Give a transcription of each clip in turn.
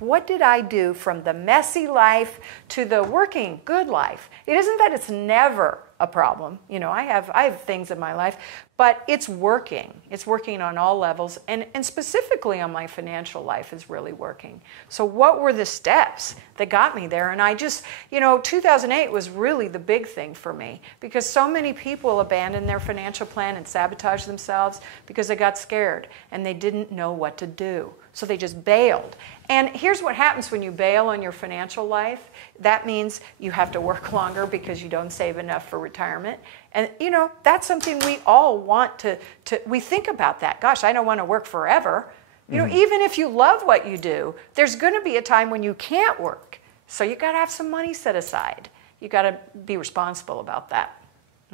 what did I do from the messy life to the working good life? It isn't that it's never a problem. You know, I have things in my life, but it's working. It's working on all levels, and specifically on my financial life is really working. So what were the steps that got me there? And I just, you know, 2008 was really the big thing for me, because so many people abandoned their financial plan and sabotaged themselves because they got scared and they didn't know what to do. So they just bailed. And here's what happens when you bail on your financial life. That means you have to work longer because you don't save enough for retirement. And you know, that's something we all want to we think about that. Gosh, I don't want to work forever. You know, even if you love what you do, there's going to be a time when you can't work. So you got to have some money set aside. You got to be responsible about that.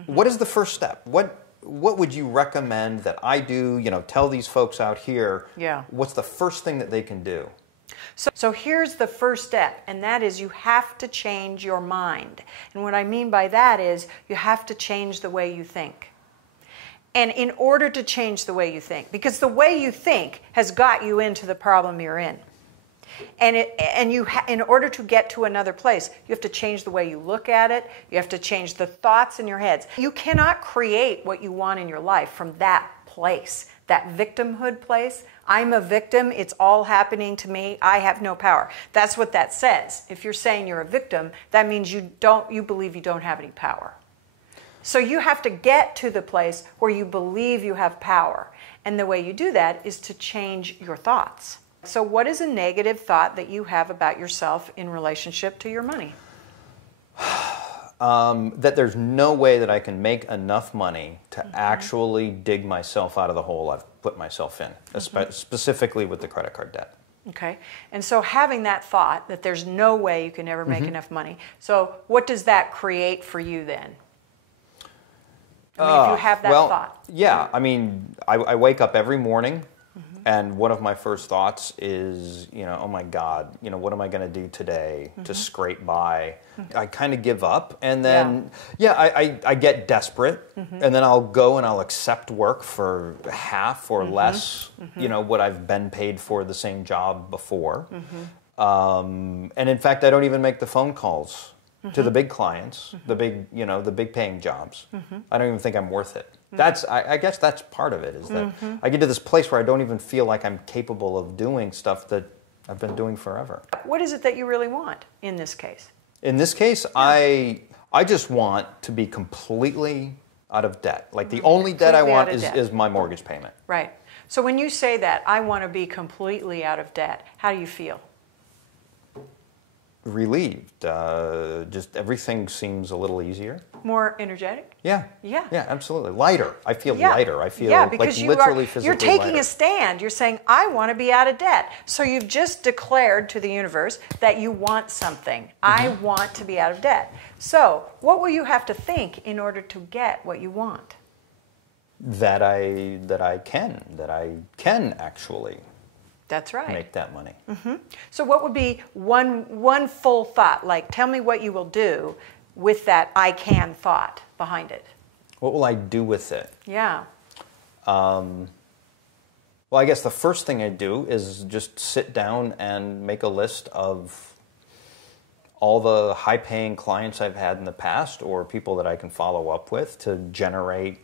What is the first step? What would you recommend that I do, you know, tell these folks out here, what's the first thing that they can do? So here's the first step, and that is you have to change your mind. And what I mean by that is you have to change the way you think. And in order to change the way you think, because the way you think has got you into the problem you're in. And in order to get to another place, you have to change the way you look at it. You have to change the thoughts in your heads. You cannot create what you want in your life from that place, that victimhood place. I'm a victim. It's all happening to me. I have no power. That's what that says. If you're saying you're a victim, that means you believe you don't have any power. So you have to get to the place where you believe you have power. And the way you do that is to change your thoughts. So what is a negative thought that you have about yourself in relationship to your money? That there's no way that I can make enough money to actually dig myself out of the hole I've put myself in, specifically with the credit card debt. Okay, and so having that thought that there's no way you can ever make enough money, so what does that create for you then? I mean, if you have that thought. Yeah, I mean, I wake up every morning, and one of my first thoughts is, you know, oh my God, you know, what am I going to do today to scrape by? I kind of give up, and then, I get desperate, and then I'll go and I'll accept work for half or less, you know, what I've been paid for the same job before. And in fact, I don't even make the phone calls to the big clients, the big, you know, the big paying jobs. I don't even think I'm worth it. I guess that's part of it, is that I get to this place where I don't even feel like I'm capable of doing stuff that I've been doing forever. What is it that you really want in this case? In this case, I just want to be completely out of debt. Like the only debt I want is my mortgage payment. Right. So when you say that, I want to be completely out of debt, how do you feel? Relieved. Just everything seems a little easier. More energetic? Yeah. Yeah. Yeah, absolutely. Lighter. I feel lighter. I feel because like literally physically you're taking lighter. a stand. You're saying, I want to be out of debt. So you've just declared to the universe that you want something. I want to be out of debt. So what will you have to think in order to get what you want? That I can actually That's right. make that money. So what would be one full thought? Like, tell me what you will do with that I can thought behind it. What will I do with it? Yeah. Well, I guess the first thing I do is just sit down and make a list of all the high-paying clients I've had in the past, or people that I can follow up with to generate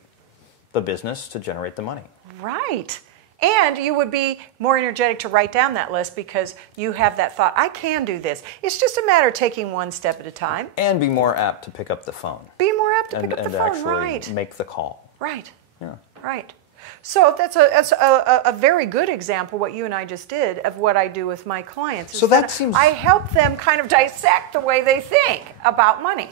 the business, to generate the money. Right. And you would be more energetic to write down that list because you have that thought, I can do this. It's just a matter of taking one step at a time. And be more apt to pick up the phone. Be more apt to pick up the phone, actually right. make the call. Right. Yeah. Right. So that's a very good example, what you and I just did, of what I do with my clients. So that seems... I help them kind of dissect the way they think about money.